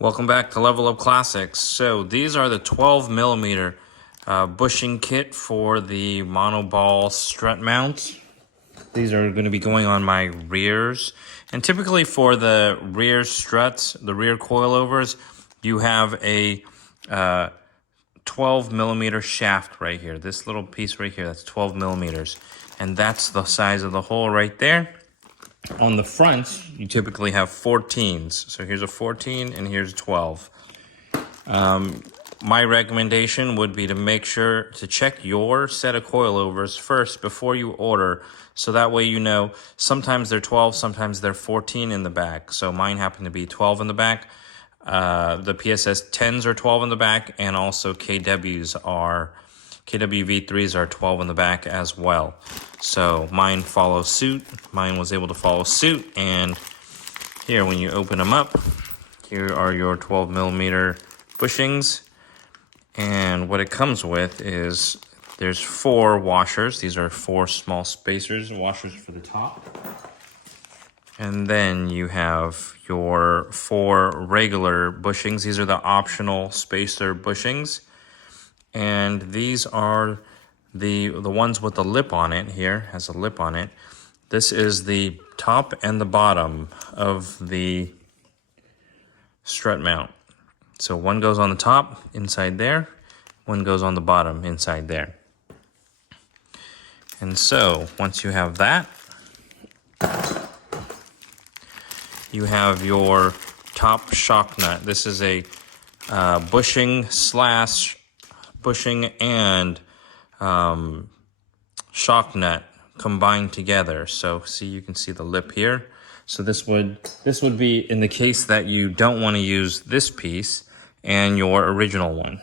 Welcome back to Level Up Classics. So these are the 12 millimeter bushing kit for the Monoball strut mounts. These are going to be going on my rears. And typically for the rear struts, the rear coilovers, you have a 12 millimeter shaft right here. This little piece right here, that's 12 millimeters. And that's the size of the hole right there. On the front, you typically have 14s. So here's a 14 and here's a 12. My recommendation would be to make sure to check your set of coilovers first before you order. So that way you know sometimes they're 12, sometimes they're 14 in the back. So mine happen to be 12 in the back. The PSS 10s are 12 in the back, and also KWV3s are 12 in the back as well. So mine follow suit. Mine was able to follow suit, and here when you open them up, here are your 12 millimeter bushings. And what it comes with is there's 4 washers. These are 4 small spacers, washers for the top. And then you have your 4 regular bushings. These are the optional spacer bushings. And these are the ones with the lip on it. Here has a lip on it. This is the top and the bottom of the strut mount. So one goes on the top inside there, one goes on the bottom inside there. And so once you have that, you have your top shock nut. This is a bushing and shock nut combined together. So see, you can see the lip here. So this would be in the case that you don't want to use this piece and your original one.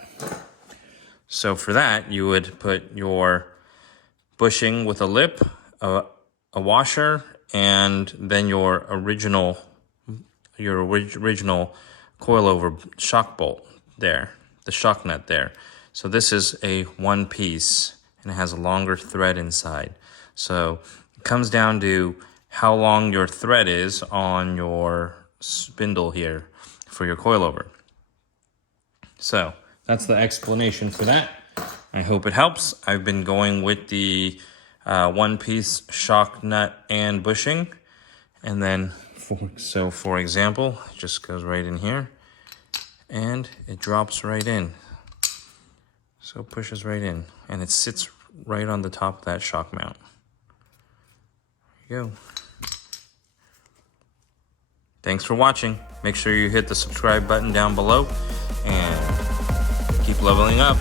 So for that, you would put your bushing with a lip, a washer, and then your original coilover shock bolt there, the shock nut there. So this is a one piece, and it has a longer thread inside. So it comes down to how long your thread is on your spindle here for your coilover. So that's the explanation for that. I hope it helps. I've been going with the one piece shock nut and bushing. And then, for example, it just goes right in here and it drops right in. So it pushes right in and it sits right on the top of that shock mount. There you go. Thanks for watching. Make sure you hit the subscribe button down below and keep leveling up.